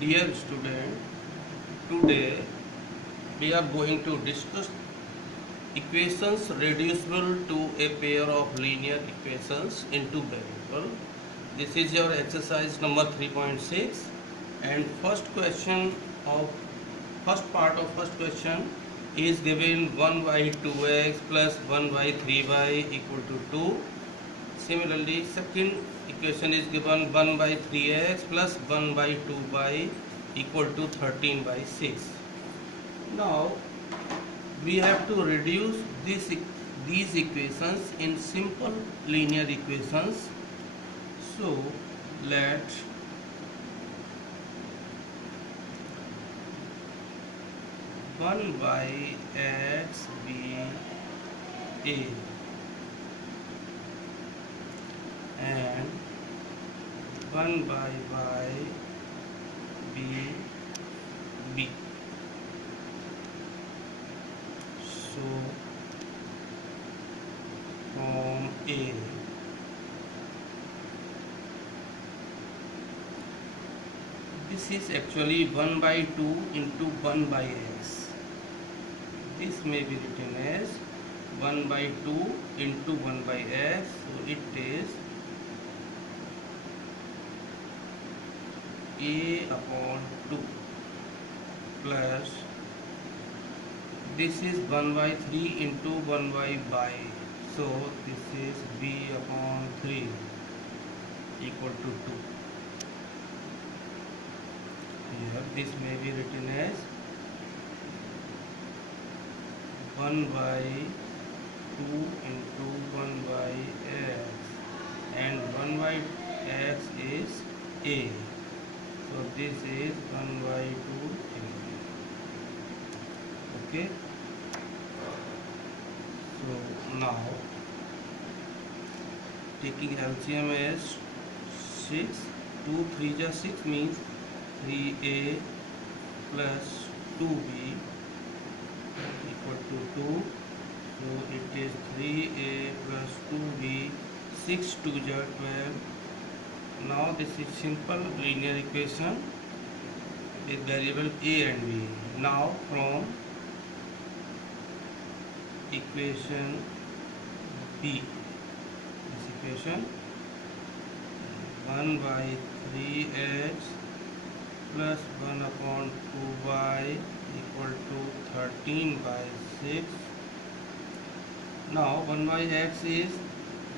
Dear student, today we are going to discuss equations reducible to a pair of linear equations into variable. This is your exercise number 3.6 and first part of first question is given 1 by 2x plus 1 by 3y equal to 2. Similarly, second equation is given 1 by 3x plus 1 by 2y equal to 13 by 6. Now, we have to reduce these equations in simple linear equations. So, let 1 by x be a and 1 by y be b. So from A, this is actually 1 by 2 into 1 by x. This may be written as 1 by 2 into 1 by x. So it is A upon 2 plus this is 1 by 3 into 1 by y. So this is b upon 3 equal to 2. Here this may be written as 1 by 2 into 1 by x and 1 by x is a. So this is 1 by 2 a. Okay. So now taking LCM as 6, 2 3 just 6 means 3a plus 2b equal to 2. So it is 3a plus 2b, 6 2 is 12. Now this is simple linear equation with variable a and b. Now from equation b, this equation 1 by 3x plus 1 upon 2y equal to 13 by 6. Now 1 by x is,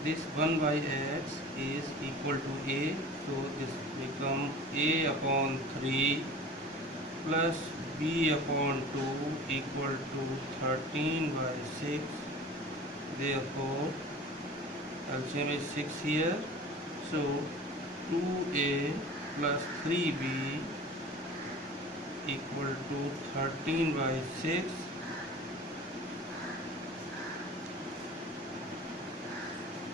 this 1 by x is equal to a, so this become a upon 3 plus b upon 2 equal to 13 by 6. Therefore LCM is 6 here, so 2a plus 3b equal to 13 by 6.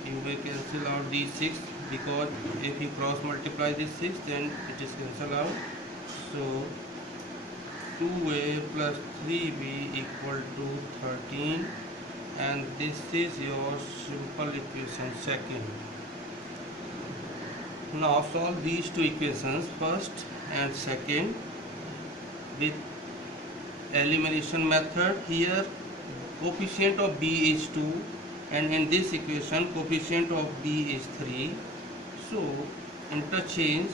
You may cancel out these 6 because if you cross multiply this 6 then it is cancelled out. So 2a plus 3b equal to 13, and this is your simple equation second. Now solve these two equations, first and second, with elimination method. Here coefficient of b is 2 and in this equation coefficient of b is 3. So interchange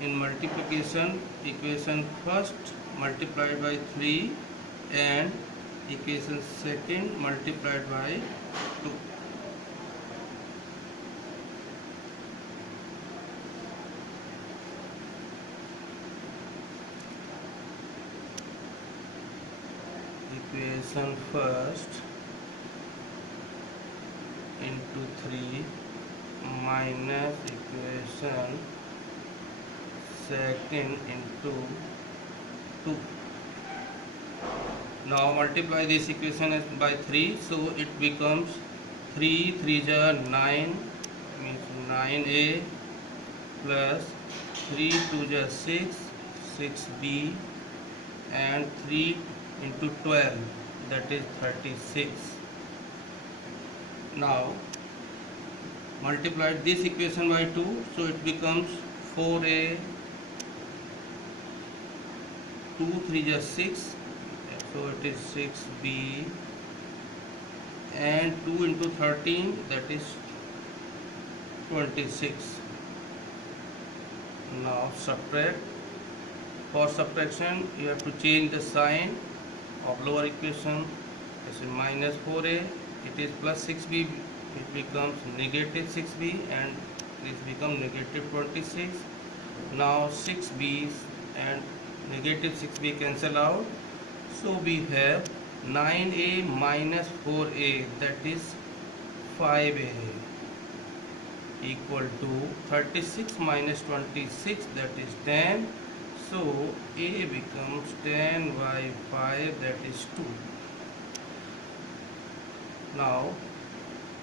in multiplication, equation first multiplied by 3 and equation second multiplied by 2. Equation first into 3 minus equation second into 2. Now multiply this equation by 3, so it becomes 3 3 is 9, means 9a plus 3 2 is 6, 6b and 3 into 12, that is 36. Now multiply this equation by 2, so it becomes 4a 2 3 just 6, so it is 6b, and 2 into 13, that is 26. Now subtract. For subtraction you have to change the sign of lower equation. This is minus 4a, it is plus 6b, it becomes negative 6b, and this becomes negative 26. Now 6b and negative 6b cancel out, so we have 9a minus 4a, that is 5a, equal to 36 minus 26, that is 10. So a becomes 10 by 5, that is 2. Now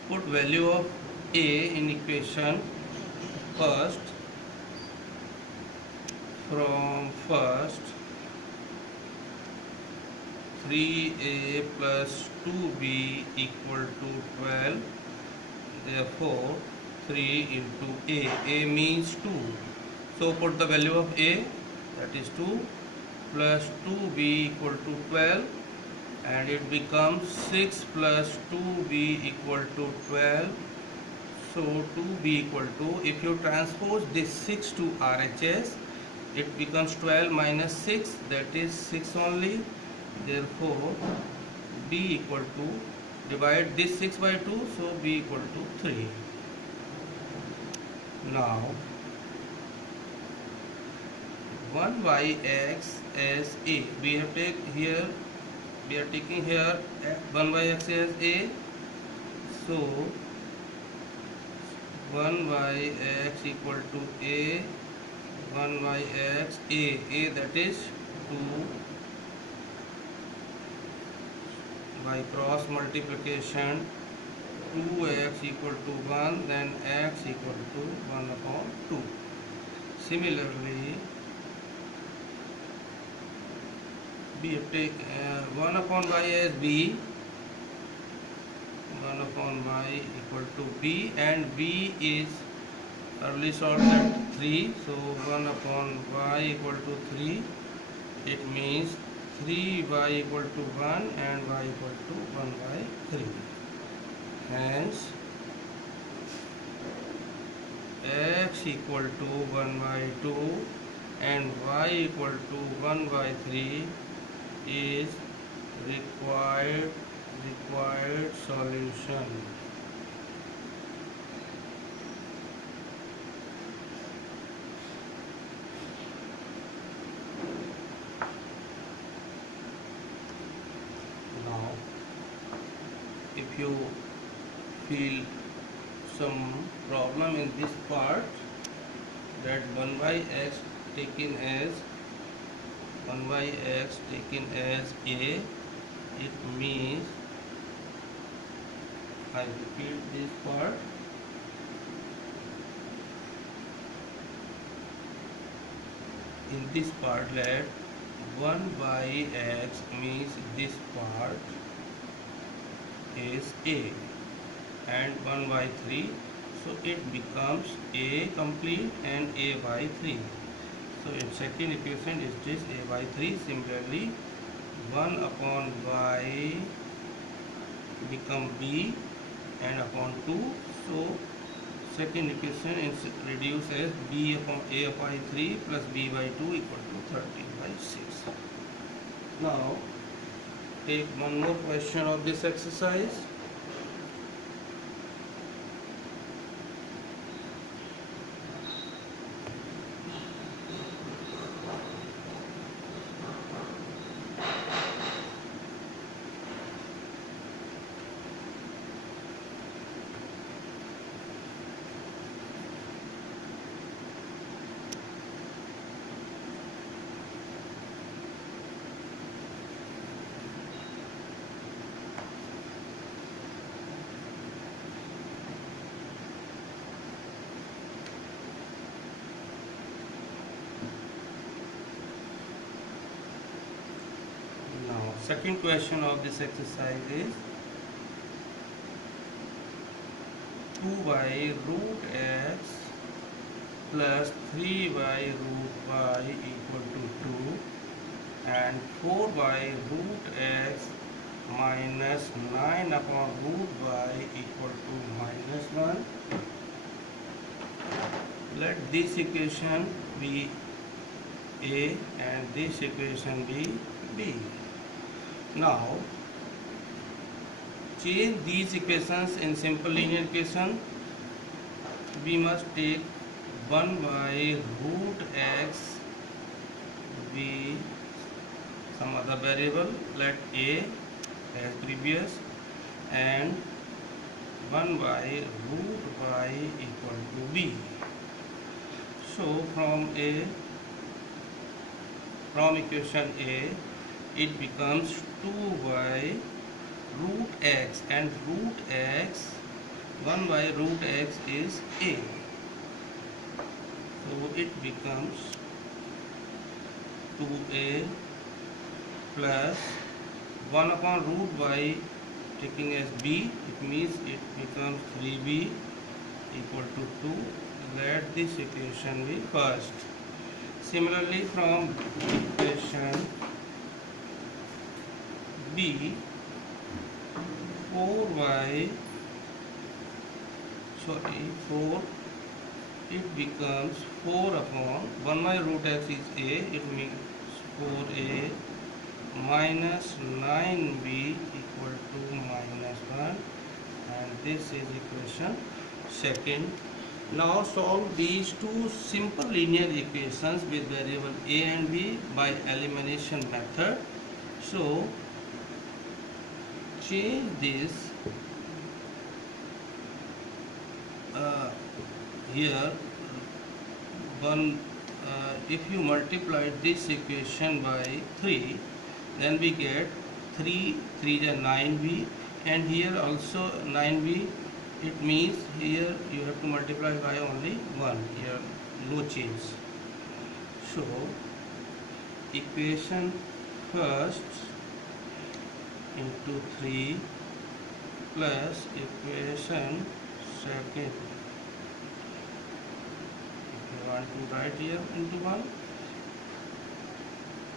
put value of a in equation first. From first, 3a plus 2b equal to 12. Therefore 3 into a means 2. So put the value of a, that is 2, plus 2b equal to 12, and it becomes 6 plus 2b equal to 12. So 2b equal to, if you transpose this 6 to RHS, it becomes 12 minus 6, that is 6 only. Therefore b equal to, divide this 6 by 2, so b equal to 3. Now 1 by x as a, we have taken here, we are taking here 1 by x as a, so 1 by x equal to a, 1 by x a, that is 2, by cross multiplication 2x equal to 1, then x equal to 1 upon 2. Similarly, we take 1 upon y as b, 1 upon y equal to b, and b is early solved at 3, so 1 upon y equal to 3, it means 3y equal to 1 and y equal to 1 by 3. Hence x equal to 1 by 2 and y equal to 1 by 3 is required solution. Now if you feel some problem in this part, that 1 by x taken as a, it means, I repeat this part, in this part, let 1 by x means this part is a, and 1 by 3, so it becomes a complete and a by 3. So in second equation is this a by 3. Similarly, 1 upon y become b and upon 2. So second equation is reduced as b upon a by 3 plus b by 2 equal to 13 by 6. Now take one more question of this exercise. Second question of this exercise is 2 by root x plus 3 by root y equal to 2 and 4 by root x minus 9 upon root y equal to minus 1. Let this equation be A and this equation be B. Now change these equations in simple linear equation. We must take 1 by root x be some other variable, let A as previous, and 1 by root y equal to B. So from equation A it becomes 2 by root x, and root x, 1 by root x is A. So it becomes 2A plus 1 upon root y taking as b, it means it becomes 3b equal to 2. Let this equation be first. Similarly from equation b, 4 it becomes 4 upon 1 by root x is a, it means 4a minus 9b equal to minus 1, and this is equation second. Now solve these two simple linear equations with variable a and b by elimination method. So change this here one, if you multiply this equation by 3, then we get 3 is 9b, and here also 9b, it means here you have to multiply by only 1, here no change. So equation first into 3 plus equation second, if you want to write here into 1.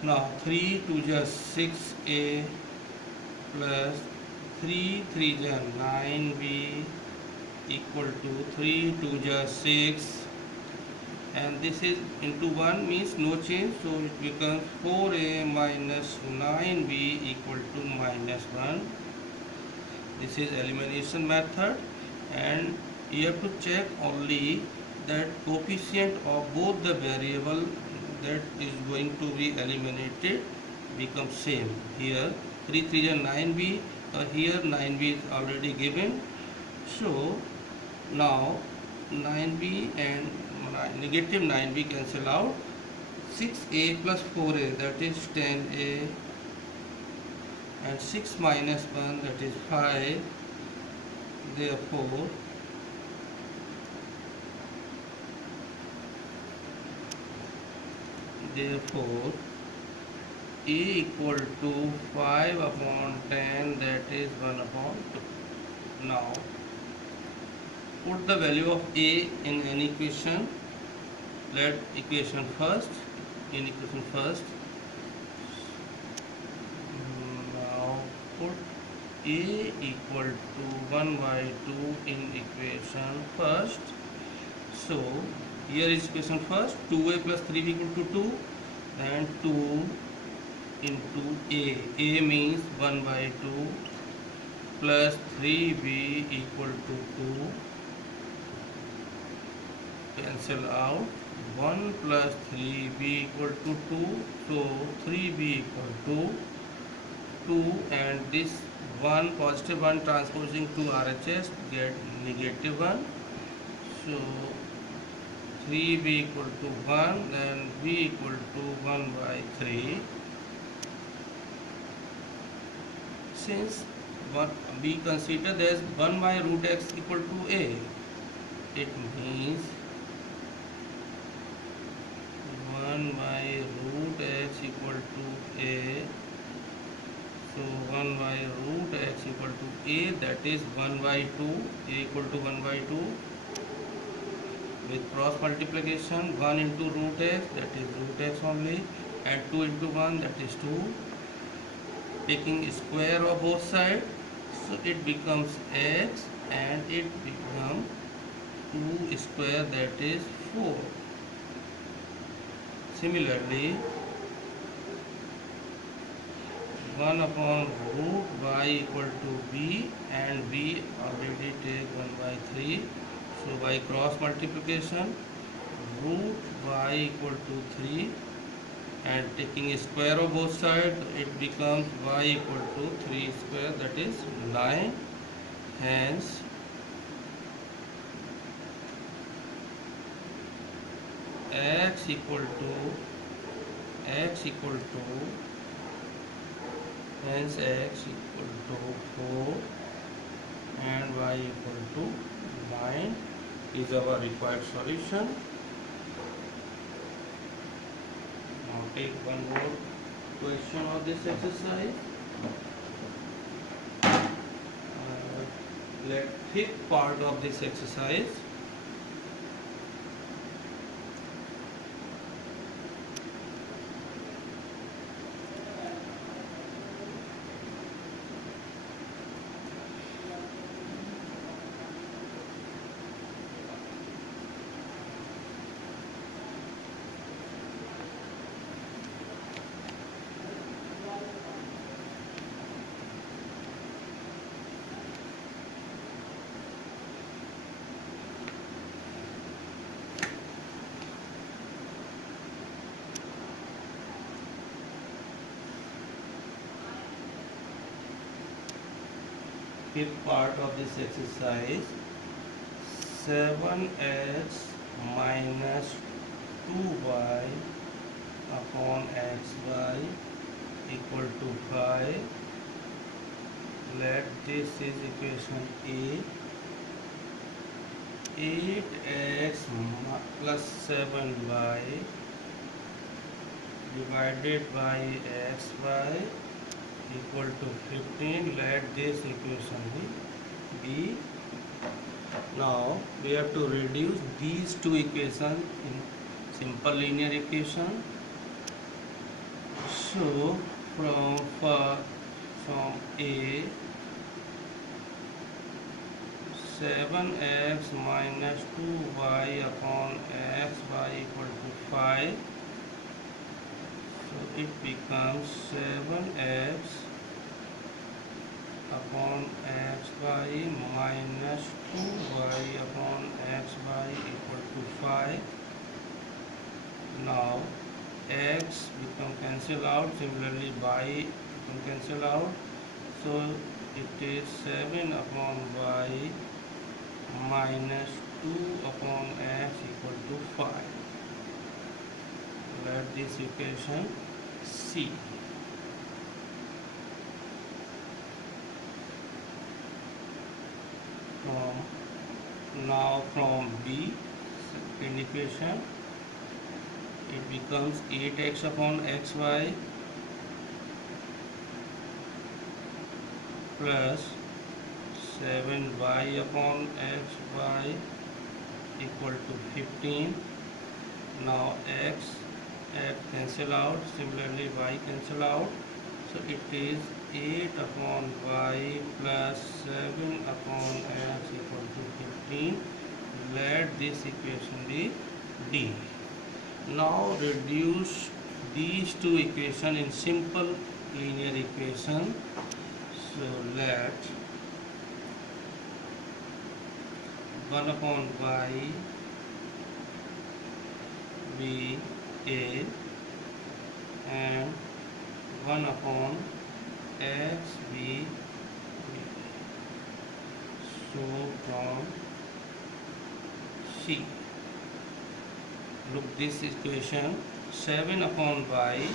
Now 3 to just 6a plus 3 is 9b equal to 3 to just 6, and this is into 1 means no change, so it becomes 4a minus 9b equal to minus 1. This is elimination method, and you have to check only that coefficient of both the variable that is going to be eliminated becomes same. Here 3 is 9b, here 9b is already given. So now 9b and negative 9b cancel out. 6a plus 4a, that is 10a, and 6 minus 1, that is 5. Therefore a equal to 5 upon 10, that is 1 upon 2. Now put the value of a in an equation. Let equation first, in equation first. Now put a equal to 1 by 2 in equation first. So here is equation first, 2a plus 3b equal to 2, and 2 into a means 1 by 2 plus 3b equal to 2, cancel out, 1 plus 3b equal to 2, so 3b equal to 2, and this 1 positive 1 transposing to RHS get negative 1, so 3b equal to 1, then b equal to 1 by 3. Since what we consider as 1 by root x equal to a, it means 1 by root x equal to a. So 1 by root x equal to a, that is 1 by 2, a equal to 1 by 2. With cross multiplication, 1 into root x, that is root x only, and 2 into 1, that is 2. Taking square of both sides, so it becomes x, and it becomes 2 square, that is 4. Similarly, 1 upon root y equal to b, and b already take 1 by 3. So by cross multiplication, root y equal to 3, and taking square of both sides, it becomes y equal to 3 square, that is 9. Hence x equal to x equal to hence x equal to 4 and y equal to 9 is our required solution. Now take one more question of this exercise. Let fifth part of this exercise. Fifth part of this exercise, 7x minus 2y upon xy equal to 5. Let this is equation A. 8x plus 7y divided by xy equal to 15. Let this equation be B. Now we have to reduce these two equations in simple linear equation. So from A, 7x minus 2y upon xy equal to 5. So it becomes 7x upon xy minus 2y upon xy equal to 5. Now x become cancel out, similarly y become cancel out. So it is 7 upon y minus 2 upon x equal to 5. Let this equation C. Now from B, second equation, it becomes 8x upon xy plus 7y upon xy equal to 15. Now x cancel out, similarly y cancel out. So it is 8 upon y plus 7 upon x equal to 15. Let this equation be D. Now reduce these two equations in simple linear equation. So let 1 upon y be A and 1 upon x be B. So from C, look this equation, 7 upon y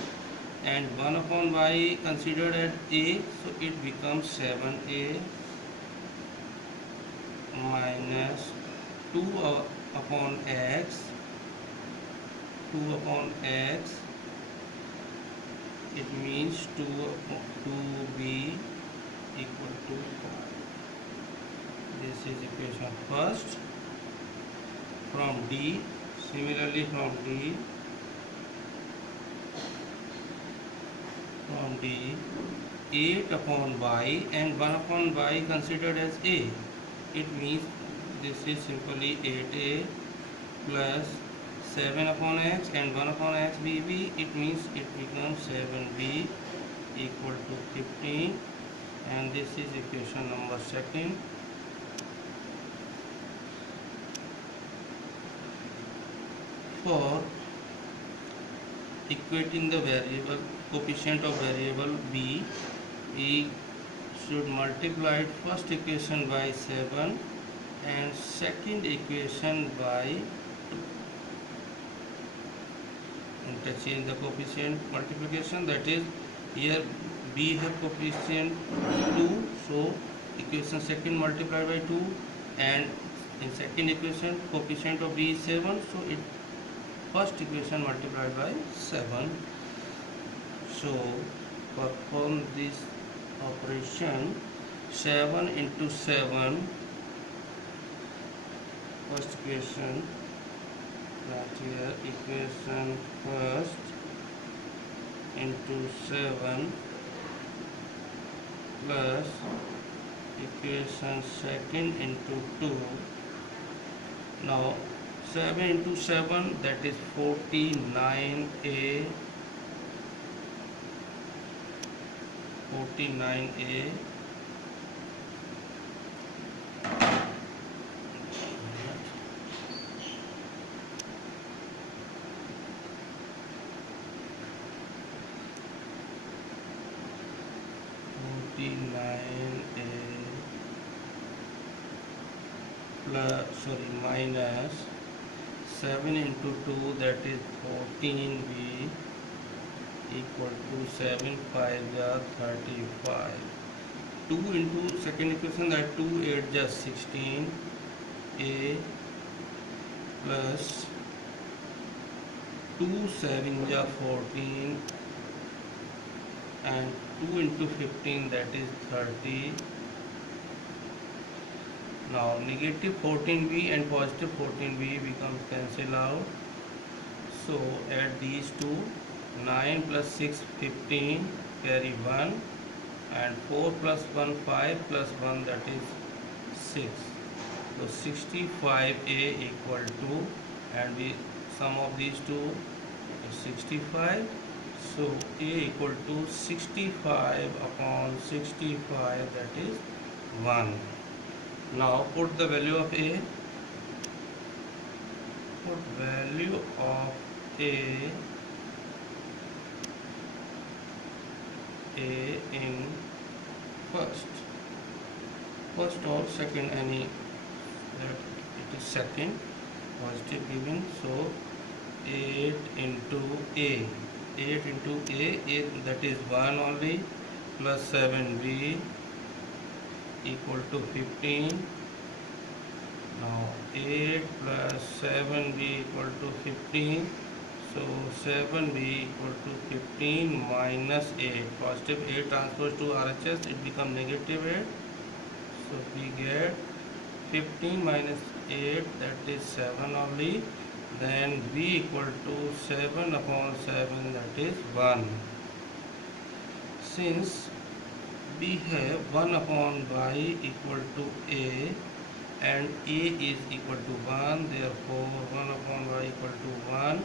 and 1 upon y considered as A, so it becomes 7a minus 2 upon x, 2 upon x, it means 2b equal to 5. This is equation first. From D, similarly from D, from D, 8 upon y, and 1 upon y considered as a. It means this is simply 8a plus 7 upon x and 1 upon x bb. It means it becomes 7b equal to 15, and this is equation number second. For equating the variable coefficient of variable b, we should multiply first equation by 7 and second equation by 2. Interchange the coefficient multiplication, that is here b have coefficient 2, so equation second multiplied by 2, and in second equation coefficient of b is 7, so it first equation multiplied by 7. So perform this operation. 7 into 7, first equation, that here equation first into 7 plus equation second into 2. Now 7 into 7, that is 49a, 49a plus minus 7 into 2, that is 14b equal to 7 5 ja 35. 2 into second equation, that 2 8 ja 16 a plus 2 7 ja 14 and 2 into 15, that is 30. Now negative 14b and positive 14b becomes cancelled out. So add these two. 9 plus 6 15, carry 1, and 4 plus 1 5 plus 1, that is 6. So 65a equal to, and we sum of these two is 65. So a equal to 65 upon 65, that is 1. Now put the value of a. Put value of a in first or second, any, that it is second, positive given. So 8 into a, 8 into a, that is 1 only, plus 7b equal to 15. Now 8 plus 7b equal to 15. So 7b equal to 15 minus 8. Positive 8 transfers to RHS, it becomes negative 8. So we get 15 minus 8, that is 7 only. Then b equal to 7 upon 7, that is 1. Since we have 1 upon y equal to a, and a is equal to 1, therefore 1 upon y equal to 1,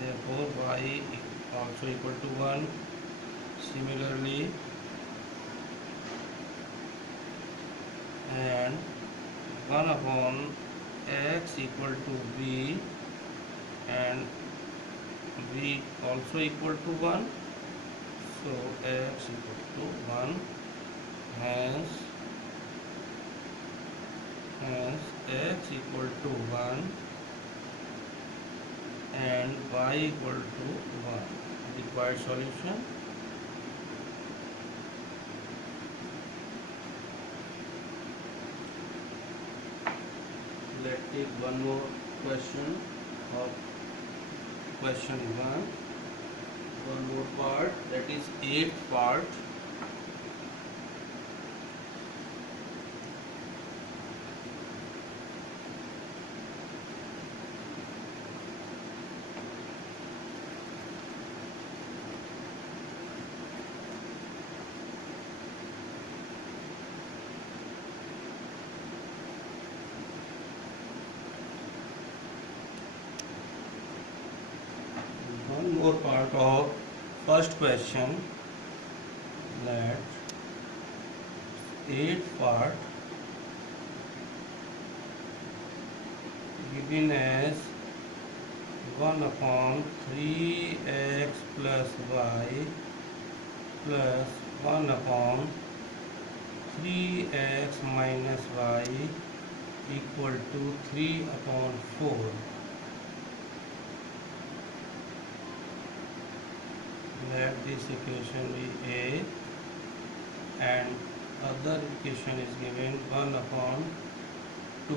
therefore y also equal to 1. Similarly, and 1 upon x equal to b, and b also equal to 1, so x equal to 1, hence x equal to 1 and y equal to 1. Required solution. Let's take one more question of question 1. One more part, that is 8th part. more part of first question. Let 8 part given as 1 upon 3x plus y plus 1 upon 3x minus y equal to 3 upon 4. Let this equation be A, and other equation is given 1 upon 2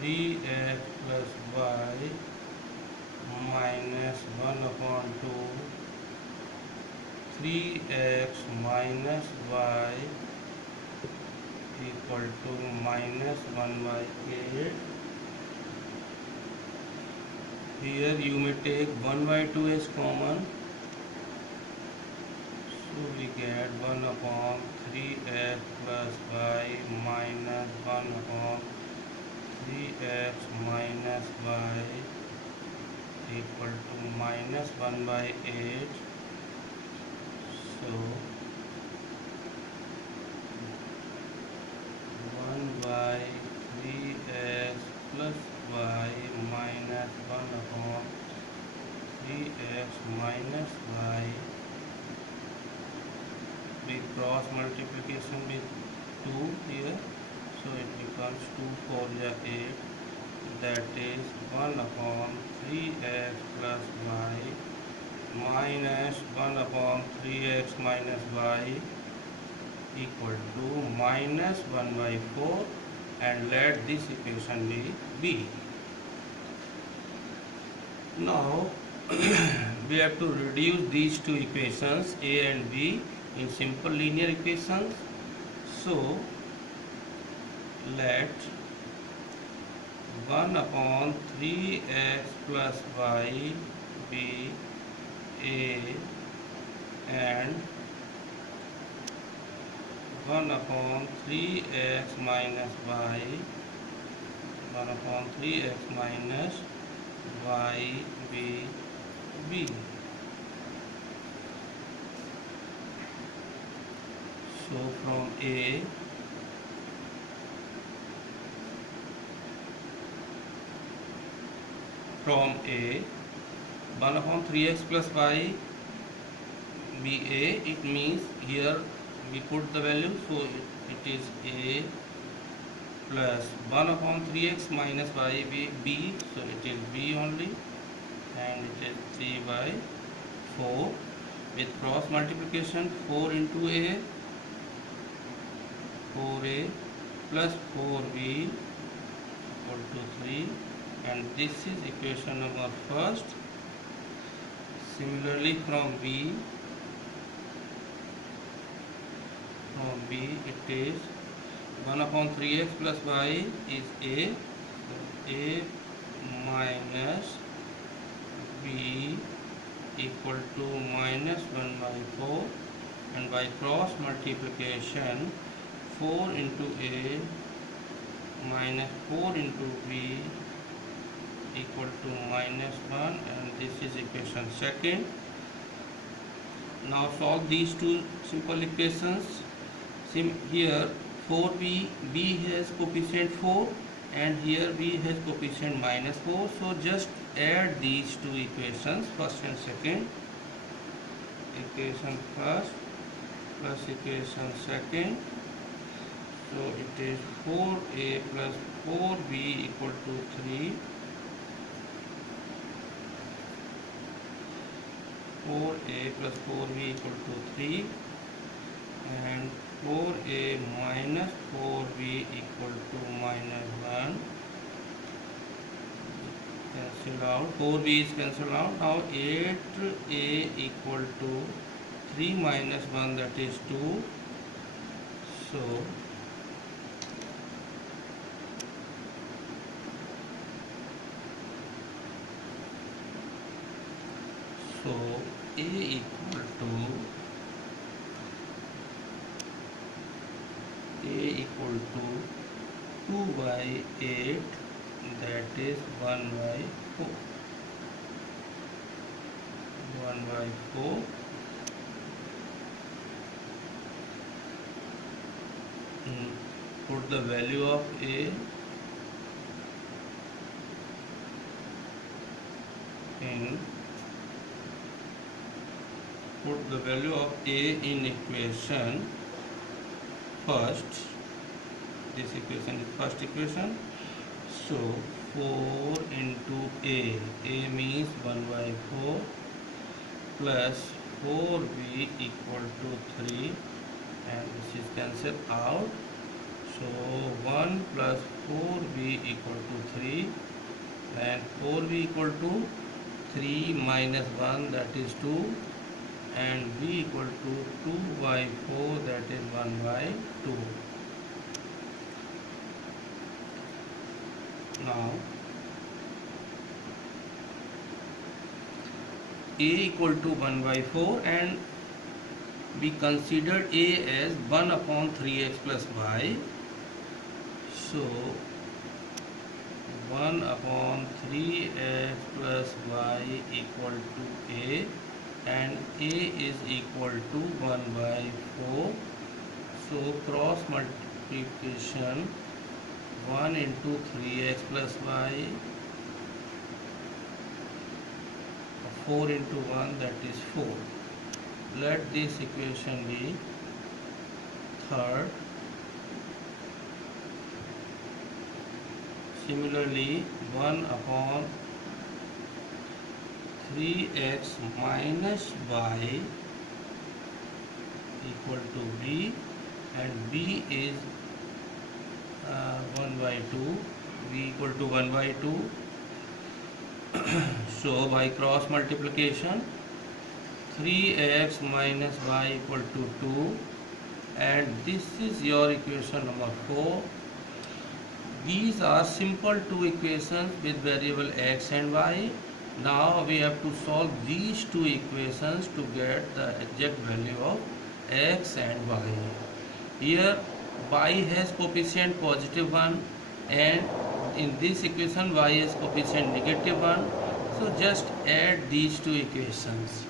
3x plus y minus 1 upon 2 3x minus y equal to minus 1 by 8. Here you may take 1 by 2 as common. So we get 1 upon 3x plus y minus 1 upon 3x minus y equal to minus 1 by 8. So 1 by 3x plus y minus 1 upon 3x minus y. We cross multiplication with 2 here, so it becomes 2 4 8, that is 1 upon 3x plus y minus 1 upon 3x minus y equal to minus 1 by 4, and let this equation be B. Now we have to reduce these two equations A and B in simple linear equations. So let 1 upon 3x plus y be A, and 1 upon 3x minus y, 1 upon 3x minus y be B. So from A, from A 1 upon 3x plus y be A, it means here we put the value, so it is A plus 1 upon 3x minus y be B, so it is B only, and it is 3 by 4. With cross multiplication, 4 into A, 4A plus 4B equal to 3, and this is equation number first. Similarly from B it is 1 upon 3x plus y is A, so A minus B equal to minus 1 by 4, and by cross multiplication 4 into A minus 4 into B equal to minus 1, and this is equation second. Now solve these two simple equations. Here 4b, b has coefficient 4, and here b has coefficient minus 4, so just add these two equations, first and second. Equation first plus equation second, so it is 4a plus 4b equal to 3, 4a plus 4b equal to 3, and 4a minus 4b equal to minus 1. Cancel out, 4b is cancelled out. Now 8a equal to 3 minus 1, that is 2. So A equal to 2 by 8, that is 1 by 4. 1 by 4 put the value of a in put the value of a in equation first. This equation is first equation. So 4 into a means 1 by 4 plus 4b equal to 3, and this is cancelled out. So 1 plus 4b equal to 3, and 4b equal to 3 minus 1, that is 2, and b equal to 2 by 4, that is 1 by 2. Now a equal to 1 by 4, and we considered a as 1 upon 3x plus y. So 1 upon 3x plus y equal to a, and a is equal to 1 by 4. So cross multiplication, 1 into 3x plus y, 4 into 1, that is 4. Let this equation be third. Similarly, 1 upon 3x minus y equal to b, and b is 1 by 2, b equal to 1 by 2. So by cross multiplication, 3x minus y equal to 2, and this is your equation number 4. These are simple two equations with variable x and y. Now we have to solve these two equations to get the exact value of x and y. Here y has coefficient positive 1, and in this equation y has coefficient negative 1. So just add these two equations.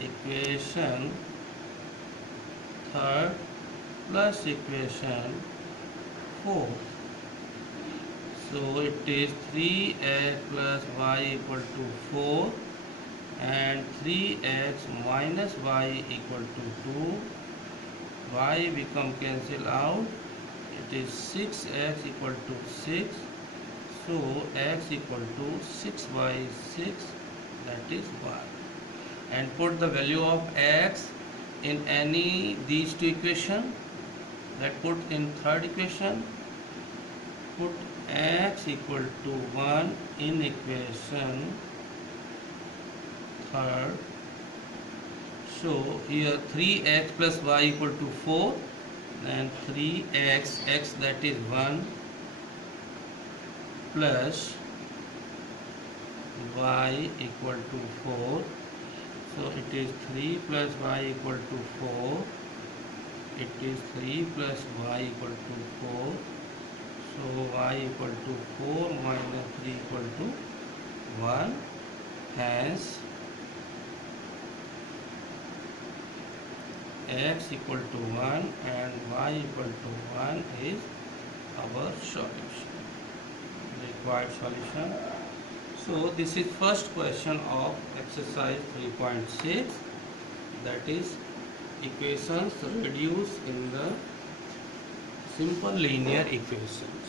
Equation third plus equation 4. So it is 3x plus y equal to 4, and 3x minus y equal to 2. Y become cancel out. It is 6x equal to 6. So x equal to 6 by 6, that is 1. And put the value of x in any these two equation. That put in third equation. Put x equal to 1 in equation third. So here 3x plus y equal to 4, and 3x, x that is 1, plus y equal to 4. So it is 3 plus y equal to 4. It is 3 plus y equal to 4. So y equal to 4 minus 3 equal to 1. Hence x equal to 1 and y equal to 1 is our solution, required solution. So this is first question of exercise 3.6, that is equations reduced in the simple linear equations.